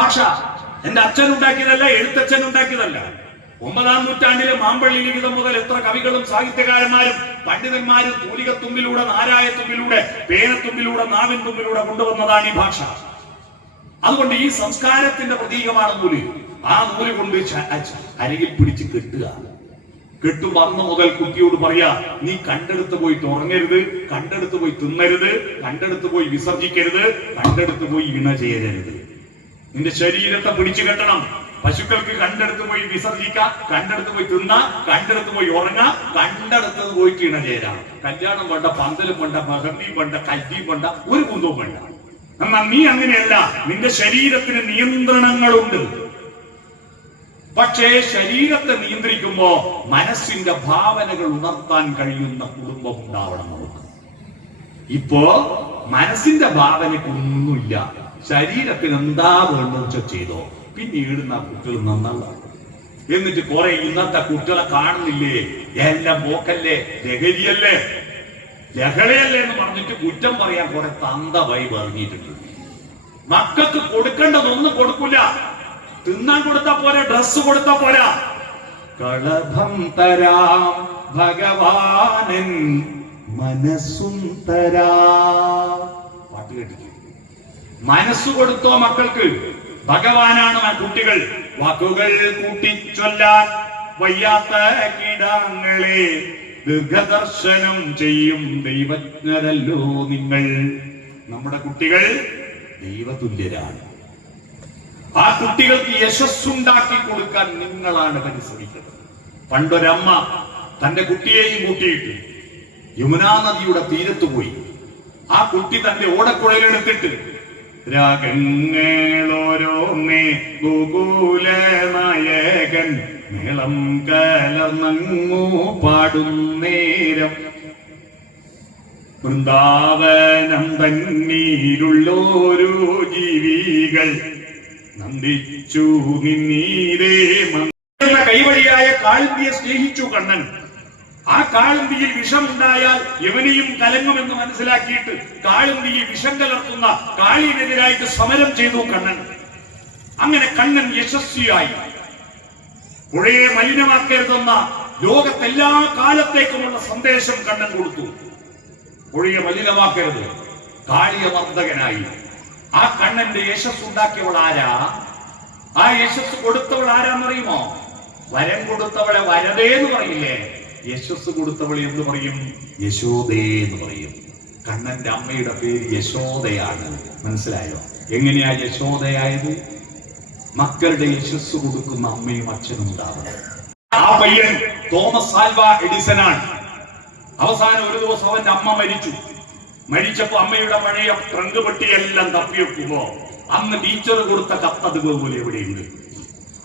ഭാഷ എന്റെ അച്ഛൻ ഉണ്ടാക്കിയതല്ല എഴുത്തച്ഛൻ ഉണ്ടാക്കിയതല്ല ഒമ്പതാം നൂറ്റാണ്ടിലെ മാമ്പള്ളി ലിഖിതം മുതൽ എത്ര കവികളും സാഹിത്യകാരന്മാരും പണ്ഡിതന്മാരും തൂലികത്തുമ്പിലൂടെ നാരായത്തുമ്പിലൂടെ പേനത്തുമ്പിലൂടെ നാവിൻ തുമ്പിലൂടെ കൊണ്ടുവന്നതാണ് ഈ ഭാഷ. അതുകൊണ്ട് ഈ സംസ്കാരത്തിന്റെ പ്രതീകമാണ് നൂൽ. ആ നൂൽ കൊണ്ട് അരികിൽ പിടിച്ച് കെട്ടുക. കെട്ടു വന്ന മുതൽ കുട്ടിയോട് പറയാ നീ കണ്ടെടുത്ത് പോയി തുറങ്ങരുത് കണ്ടെടുത്ത് പോയി തിന്നരുത് കണ്ടെടുത്ത് പോയി വിസർജിക്കരുത് കണ്ടെടുത്ത് പോയി ഇണ ചേരരുത് നിന്റെ ശരീരത്തെ പിടിച്ചു കെട്ടണം. പശുക്കൾക്ക് കണ്ടെടുത്ത് പോയി വിസർജിക്കാം കണ്ടെടുത്ത് പോയി തിന്നാം കണ്ടെടുത്ത് പോയി ഉറങ്ങാം കണ്ടെടുത്തത് പോയിട്ട് ഇണ ചേരാം. കല്യാണം വേണ്ട പന്തലും വേണ്ട മഹന്തിയും വേണ്ട കല്ലിയും വേണ്ട ഒരു കുന്തവും വേണ്ട. എന്നാൽ നീ അങ്ങനെയല്ല. നിന്റെ ശരീരത്തിന് നിയന്ത്രണങ്ങളുണ്ട്. പക്ഷേ ശരീരത്തെ നിയന്ത്രിക്കുമ്പോ മനസ്സിന്റെ ഭാവനകൾ ഉണർത്താൻ കഴിയുന്ന കുടുംബം ഉണ്ടാവണം നമുക്ക്. ഇപ്പോ മനസ്സിന്റെ ഭാവനയ്ക്കൊന്നുമില്ല ശരീരത്തിന് എന്താ വേണ്ടെന്ന് വെച്ചാൽ ചെയ്തോ. പിന്നീട് ആ കുട്ടികൾ നന്നല്ല എന്നിട്ട് കുറെ ഇന്നത്തെ കുട്ടികളെ കാണുന്നില്ലേ? എല്ലാം പോക്കല്ലേ? ലഹരിയല്ലേ? ലഹളയല്ലേ എന്ന് പറഞ്ഞിട്ട് കുറ്റം പറയാൻ കുറെ തന്ത വൈ പറഞ്ഞിട്ടുണ്ട് മക്കൾക്ക് കൊടുക്കേണ്ടതൊന്നും കൊടുക്കില്ല തിന്നാൻ കൊടുത്താ പോരാ ഡ്രസ് കൊടുത്താ പോരാ. കളഭം തരാം ഭഗവാനൻ മനസ്സും തരാ. പാട്ട് കേട്ടിട്ടില്ലേ മനസ്സ് കൊടുത്തോ മക്കൾക്ക്. ഭഗവാനാണ് ആ കുട്ടികൾ. വാക്കുകൾ കൂട്ടിച്ചൊല്ലാൻ വയ്യാത്ത കിടാങ്ങളെ ദീർഘദർശനം ചെയ്യും ദൈവജ്ഞരല്ലോ നിങ്ങൾ. നമ്മുടെ കുട്ടികൾ ദൈവതുല്യരാണ്. ആ കുട്ടികൾക്ക് യശസ്സുണ്ടാക്കി കൊടുക്കാൻ നിങ്ങളാണ് പരിശ്രമിക്കുന്നത് പണ്ടൊരമ്മ തന്റെ കുട്ടിയെയും കൂട്ടിയിട്ട് യമുനാ നദിയുടെ തീരത്ത് പോയി. ആ കുട്ടി തന്റെ ഓടക്കുഴലെടുത്തിട്ട് രാഗങ്ങളോരോന്നേ ഗോകുല നായകൻ മേളം കലർന്നങ്ങു പാടുന്നേരം. വൃന്ദാവനം തന്നീരുള്ളോരു ജീവികൾ നന്ദിച്ചു നിന്നീരേ കൈവഴിയായ കാളിന്തിയെ സ്നേഹിച്ചു കണ്ണൻ. ആ കാളിന്തിയിൽ വിഷമുണ്ടായാൽ എവനെയും കലങ്ങുമെന്ന് മനസ്സിലാക്കിയിട്ട് കാളിന്തിയിൽ വിഷം കലർത്തുന്ന കാളിനെതിരായിട്ട് സമരം ചെയ്തു കണ്ണൻ. അങ്ങനെ കണ്ണൻ യശസ്വിയായി. പുഴയെ മലിനമാക്കരുതെന്ന ലോകത്തെല്ലാ കാലത്തേക്കുമുള്ള സന്ദേശം കണ്ണൻ കൊടുത്തു. പുഴയെ മലിനമാക്കരുത്. കാളിയമർദ്ദകനായി ആ കണ്ണന്റെ യശസ് ഉണ്ടാക്കിയവൾ ആരാ? ആ യശസ് കൊടുത്തവൾ ആരാന്നറിയുമോ? വരം കൊടുത്തവളെ വരതേന്ന് പറയില്ലേ? യശസ് കൊടുത്തവൾ എന്ന് പറയും? യശോദേ എന്ന് പറയും. കണ്ണന്റെ അമ്മയുടെ പേര് യശോദയാണ്. മനസ്സിലായോ? എങ്ങനെയാ യശോദയായത്? മക്കളുടെ യശസ് കൊടുക്കുന്ന അമ്മയും അച്ഛനും ഉണ്ടാവണം. ആ പയ്യൻ തോമസ് ആൽവ എഡിസനാണ് അവസാനം ഒരു ദിവസം അവന്റെ അമ്മ മരിച്ചു. മരിച്ചപ്പോ അമ്മയുടെ പഴയ ട്രങ്ക് പെട്ടിയെല്ലാം തപ്പിവെക്കുമ്പോ അന്ന് ടീച്ചർ കൊടുത്ത കത്ത് അതുപോലെ എവിടെയുണ്ട്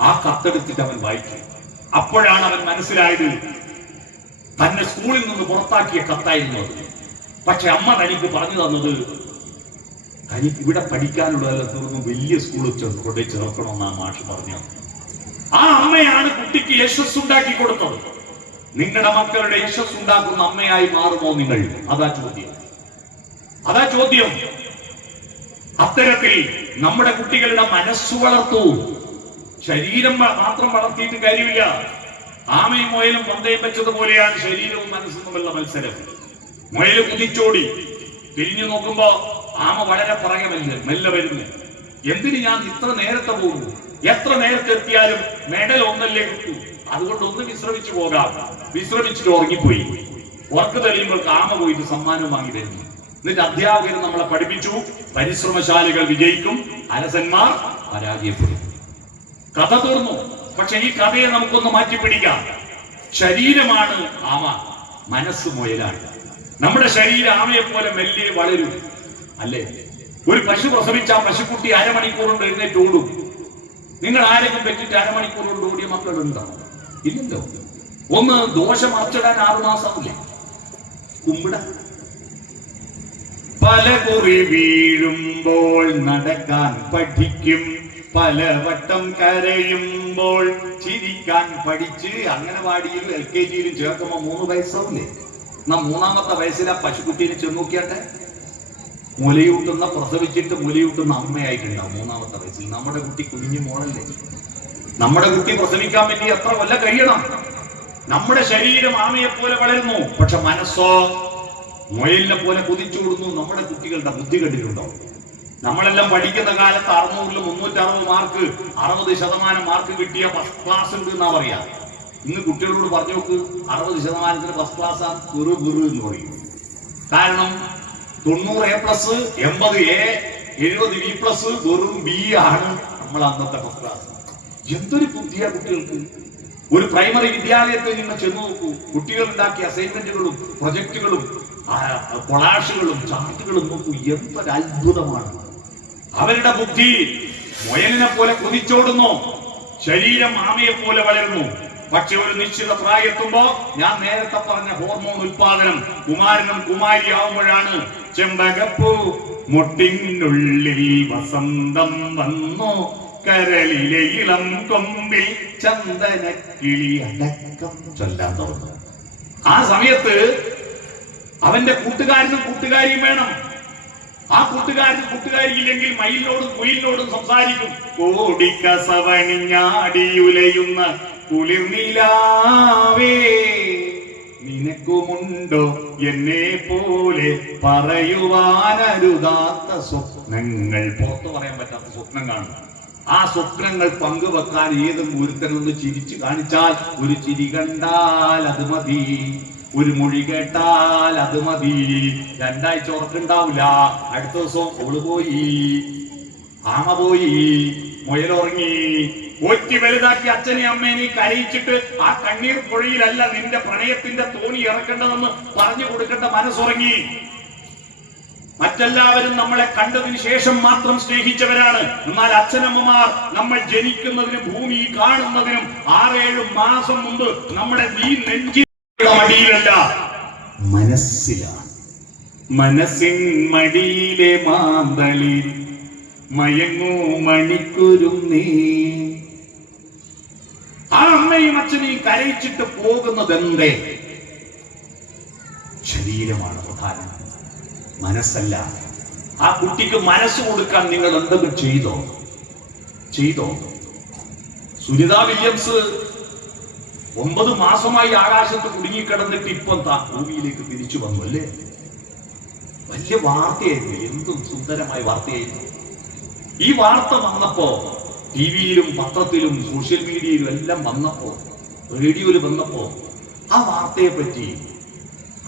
ആ കത്തെടുത്തിട്ട് അവൻ വായിക്കും. അപ്പോഴാണ് അവൻ മനസ്സിലായത് തന്നെ സ്കൂളിൽ നിന്ന് പുറത്താക്കിയ കത്തായിരുന്നു അത്. പക്ഷെ അമ്മ തനിക്ക് പറഞ്ഞു തന്നത് തനിക്ക് ഇവിടെ പഠിക്കാനുള്ളതെല്ലാം തീർന്നു വലിയ സ്കൂളിൽ ചെന്ന് കൊണ്ടേ ചേർക്കണമെന്ന് ആ മാഷ് പറഞ്ഞു ആ അമ്മയാണ് കുട്ടിക്ക് യശസ് ഉണ്ടാക്കി കൊടുത്തത്. നിങ്ങളുടെ മക്കളുടെ യശസ് ഉണ്ടാക്കുന്ന അമ്മയായി മാറുമോ നിങ്ങൾ? അതാ ചോദ്യം. അതാ ചോദ്യം. അത്തരത്തിൽ നമ്മുടെ കുട്ടികളുടെ മനസ്സ് വളർത്തു. ശരീരം മാത്രം വളർത്തിയിട്ട് കാര്യമില്ല. ആമയും മുയലും പന്തയം വെച്ചതുപോലെയാണ് ശരീരവും മനസ്സും തമ്മിലുള്ള മത്സരം. മുയൽ കുതിച്ചോടി. തിരിഞ്ഞു നോക്കുമ്പോ ആമ വളരെ പുറകെ മെല്ലെ മെല്ലെ വരുന്നു. എന്തിന് ഞാൻ ഇത്ര നേരത്തെ പോകുന്നു? എത്ര നേരത്തെ എത്തിയാലും മെഡൽ ഒന്നല്ലേ കിട്ടൂ അതുകൊണ്ട് ഒന്ന് വിശ്രമിച്ചു പോകാം. വിശ്രമിച്ചിട്ട് ഉറങ്ങിപ്പോയി. ഉറക്ക് തെളിയുമ്പോൾ ആമ പോയിട്ട് സമ്മാനം വാങ്ങി തരുന്നു. എന്നിട്ട് അധ്യാപകർ നമ്മളെ പഠിപ്പിച്ചു. പരിശ്രമശാലികൾ വിജയിക്കും. അലസന്മാർ പരാജയപ്പെടും. കഥ തീർന്നു. പക്ഷെ ഈ കഥയെ നമുക്കൊന്ന് മാറ്റിപ്പിടിക്കാം. ശരീരമാണ് ആമ മനസ്സ് മുയലാണ്. നമ്മുടെ ശരീരം ആമയെ പോലെ മെല്ലെ വളരും അല്ലേ? ഒരു പശു പ്രസവിച്ച ആ പശുക്കുട്ടി അരമണിക്കൂർ കൊണ്ട് എഴുന്നേറ്റ് ഓടും. നിങ്ങൾ ആരെങ്കിലും പറ്റിട്ട് അരമണിക്കൂർ കൊണ്ട് ഓടിയ മക്കളുണ്ടോ? ഇല്ലല്ലോ. ഒന്ന് ദോഷം അറച്ചിടാൻ ആറുമാസമില്ലേ കുമ്പിട. പല കുറി വീഴുമ്പോൾ നടക്കാൻ പഠിക്കും. പലവട്ടം കരയുമ്പോൾ ചിരിക്കാൻ പഠിച്ച് അംഗനവാടിയിലും എൽ കെ ജിയിലും ചേർക്കുമ്പോ മൂന്ന് വയസ്സാവില്ലേ എന്നാ മൂന്നാമത്തെ വയസ്സിൽ ആ പശുക്കുട്ടീനെ ചെന്ന് നോക്കിയാട്ടെ? മുലയൂട്ടുന്ന പ്രസവിച്ചിട്ട് മുലയൂട്ടുന്ന അമ്മയായിട്ടുണ്ടാവും മൂന്നാമത്തെ വയസ്സിൽ. നമ്മുടെ കുട്ടി കുഞ്ഞു മോളല്ലേ? നമ്മുടെ കുട്ടി പ്രസവിക്കാൻ വേണ്ടി എത്ര വല്ല കഴിയണം? നമ്മുടെ ശരീരം ആമയെ പോലെ വളരുന്നു. പക്ഷെ മനസ്സോ മുയലിനെ പോലെ കുതിച്ചു കൊടുക്കുന്നു നമ്മുടെ കുട്ടികളുടെ ബുദ്ധി കണ്ടിട്ടുണ്ടോ? നമ്മളെല്ലാം പഠിക്കുന്ന കാലത്ത് അറുന്നൂറിൽ മുന്നൂറ്റി അറുപത് മാർക്ക് അറുപത് ശതമാനം മാർക്ക് കിട്ടിയ ഫസ്റ്റ് ക്ലാസ് ഉണ്ട് എന്നാ പറയാ. ഇന്ന് കുട്ടികളോട് പറഞ്ഞു നോക്ക് അറുപത് ശതമാനത്തിന് ഫസ്റ്റ് ക്ലാസ് ഗുരു വെറു എന്ന് പറയും. കാരണം തൊണ്ണൂറ് എ പ്ലസ് എൺപത് എ എഴുപത് ബി പ്ലസ് വെറും ബി ആണ് നമ്മൾ അന്നത്തെ ഫസ്റ്റ് ക്ലാസ് എന്തൊരു ബുദ്ധിയാ കുട്ടികൾക്ക്. ഒരു പ്രൈമറി വിദ്യാലയത്തിൽ നിങ്ങൾ ചെന്ന് നോക്കൂ. കുട്ടികൾ ഉണ്ടാക്കിയ അസൈൻമെന്റുകളും പ്രൊജക്ടുകളും കൊളാഷുകളും ചാർട്ടുകളും നോക്കൂ. എന്തൊരു അത്ഭുതമാണ് അവരുടെ ബുദ്ധി മുയലിനെ പോലെ കുതിച്ചോടുന്നു. ശരീരം ആമയെ പോലെ വളരുന്നു. പക്ഷെ ഒരു നിശ്ചിത പ്രായത്തുമ്പോ ഞാൻ നേരത്തെ പറഞ്ഞ ഹോർമോൺ ഉൽപാദനം കുമാരനും കുമാരിയാവുമ്പോഴാണ് ചെമ്പകപ്പൂ മുട്ടിനുള്ളിൽ വസന്തം വന്നു. കരളിലെ ഇളം കൊമ്പിൽ ചന്ദനക്കിളി അടക്കം ചൊല്ലാൻ തുടങ്ങും ആ സമയത്ത് അവന്റെ കൂട്ടുകാരനും കൂട്ടുകാരിയും വേണം. ആ കൂട്ടുകാരൻ കൂട്ടുകാരിയില്ലെങ്കിൽ മയിലിനോടും കുയിലിനോടും സംസാരിക്കും. കോടിക്കസവണിഞ്ഞാടിയുലയുന്ന കുളിർനിലാവേ നിനക്കുമുണ്ടോ എന്നെ പോലെ പറയുവാനരുതാത്ത സ്വപ്നങ്ങൾ? പുറത്തു പറയാൻ പറ്റാത്ത സ്വപ്നം കാണും. ആ സ്വപ്നങ്ങൾ പങ്കുവെക്കാൻ ഏതും ഒരുത്തനൊന്ന് ചിരിച്ചു കാണിച്ചാൽ ഒരു ചിരി കണ്ടാൽ അത് മതി. ഒരു മൊഴി കേട്ടാൽ അത് മതി. രണ്ടാഴ്ച ഉറക്കുണ്ടാവില്ല അടുത്ത ദിവസം ഓൾ പോയി. ആമ പോയി. മുയലുറങ്ങി. ഒറ്റി വലുതാക്കി അച്ഛനെ അമ്മേനെ കരയിച്ചിട്ട് ആ കണ്ണീർ പുഴയിലല്ല നിന്റെ പ്രണയത്തിന്റെ തോണി ഇറക്കേണ്ടതെന്ന് പറഞ്ഞു കൊടുക്കേണ്ട മനസ്സുറങ്ങി. മറ്റെല്ലാവരും നമ്മളെ കണ്ടതിന് ശേഷം മാത്രം സ്നേഹിച്ചവരാണ്. എന്നാൽ അച്ഛനമ്മമാർ നമ്മൾ ജനിക്കുന്നതിനും ഭൂമി കാണുന്നതിനും ആറേഴ് മാസം മുമ്പ് നമ്മുടെ നീ നെഞ്ചിലുള്ള മടിയിലല്ല. മനസ്സിലാണ് മനസ്സിൻ മടിയിലെ മാന്തളി. മയങ്ങൂ മണിക്കുരും നീ ആ അമ്മയും അച്ഛനെയും കരയിച്ചിട്ട് പോകുന്നത് എന്തേ ശരീരമാണ് പ്രധാനം. മനസ്സല്ല. ആ കുട്ടിക്ക് മനസ്സ് കൊടുക്കാൻ നിങ്ങൾ എന്തെങ്കിലും ചെയ്തോ? ചെയ്തോ? സുനിത വില്യംസ് ഒമ്പത് മാസമായി ആകാശത്ത് കുടുങ്ങിക്കിടന്നിട്ട് ഇപ്പം താ ഭൂമിയിലേക്ക് തിരിച്ചു വന്നു അല്ലേ? വലിയ വാർത്തയായിരുന്നു എന്തും സുന്ദരമായ വാർത്തയായിരുന്നു. ഈ വാർത്ത വന്നപ്പോ ടി വിയിലും പത്രത്തിലും സോഷ്യൽ മീഡിയയിലും എല്ലാം വന്നപ്പോ റേഡിയോയിൽ വന്നപ്പോ ആ വാർത്തയെ പറ്റി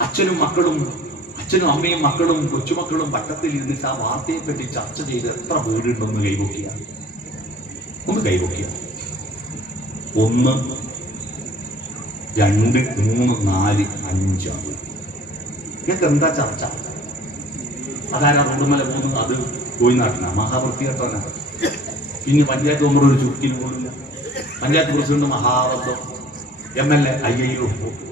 അച്ഛനും മക്കളും അച്ഛനും അമ്മയും മക്കളും കൊച്ചുമക്കളും വട്ടത്തിൽ ഇരുന്നിട്ട് ആ വാർത്തയെ പറ്റി ചർച്ച ചെയ്ത് എത്ര വീടുണ്ടെന്ന് കൈവോക്കിയ ഒന്ന് കൈവോക്കിയ ഒന്ന് രണ്ട് മൂന്ന് നാല് അഞ്ചാണ് ഇതൊക്കെ എന്താ ചർച്ച? അതാരാ റോഡുമല പോകുന്നത്? അത് പോയി കോയിനാട്ടിനാ മഹാവൃത്തികെട്ടവനാ ഇനി പഞ്ചായത്ത് മെമ്പർ ഒരു ചുക്കിന് പോലില്ല പഞ്ചായത്ത് പ്രസിഡന്റ് മഹാബന്ധം. എം എൽ എ ഐ അയ്യോ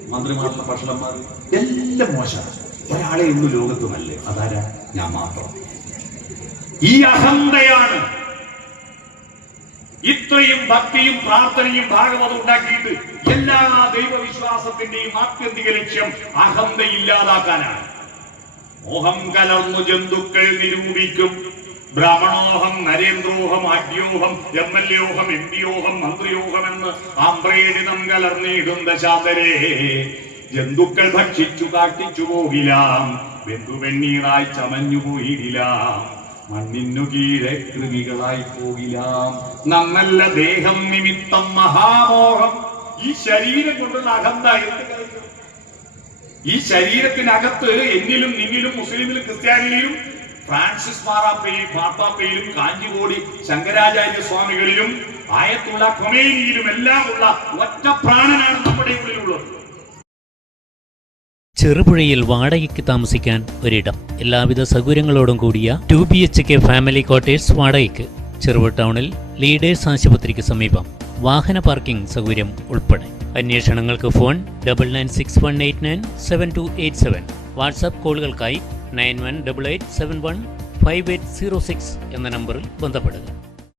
മന്ത്രിമാരുടെ ഭക്ഷണന്മാർ എല്ലാം മോശമാണ്. ഒരാളെ ഇന്ന് ലോകത്തുമല്ലേ? അതാരാ? ഞാൻ മാത്രം. ഈ അഹന്തയാണ് ഇത്രയും ഭക്തിയും പ്രാർത്ഥനയും ഭാഗവതം ഉണ്ടാക്കിയിട്ട് എല്ലാ ദൈവവിശ്വാസത്തിന്റെയും ആത്യന്തിക ലക്ഷ്യം അഹന്ത ഇല്ലാതാക്കാനാണ്. മോഹം കലർന്നു ജന്തുക്കൾ നിരൂപിക്കും. ബ്രാഹ്മണോഹം നരേന്ദ്രോഹം ആദ്യോഹം എം എൽ എഹം എം പിയോഹം മന്ത്രിയോഹം എന്ന് ആംബ്രേണിതം കലർന്നിടും ദശാന്തരേ. ജന്തുക്കൾ ഭക്ഷിച്ചു കാട്ടിച്ചു പോകിലാം. ബന്ധുവെണ്ണീറായി ചമഞ്ഞു പോയിടിലാം. മണ്ണിനു കീഴെ കൃമികളായി പോകിലാം. നന്നല്ല ദേഹം നിമിത്തം മഹാമോഹം. ഈ ശരീരം കൊണ്ടുള്ള അഹന്ത ഈ ശരീരത്തിനകത്ത് എന്നിലും നിന്നിലും മുസ്ലിമിലും ക്രിസ്ത്യാനിയിലും ഫ്രാൻസിസ് മാറാപ്പയിലും പാപ്പാപ്പയിലും കാഞ്ചികോടി ശങ്കരാചാര്യ സ്വാമികളിലും ആയത്തുള്ള കൊമേനിയിലും എല്ലാം ഉള്ള ഒറ്റ പ്രാണനാണ് നമ്മുടെ ഉള്ളിലുള്ളത്. ചെറുപുഴയിൽ വാടകയ്ക്ക് താമസിക്കാൻ ഒരിടം. എല്ലാവിധ സൗകര്യങ്ങളോടും കൂടിയ two B H K family quarters വാടകയ്ക്ക് ചെറുപുഴ ടൗണിൽ ലീഡേഴ്സ് ആശുപത്രിക്ക് സമീപം വാഹന പാർക്കിംഗ് സൗകര്യം ഉൾപ്പെടെ. അന്വേഷണങ്ങൾക്ക് phone double nine six one eight nine seven two eight seven WhatsApp കോളുകൾക്കായി nine one double eight seven one five eight zero six എന്ന നമ്പറിൽ ബന്ധപ്പെടുക.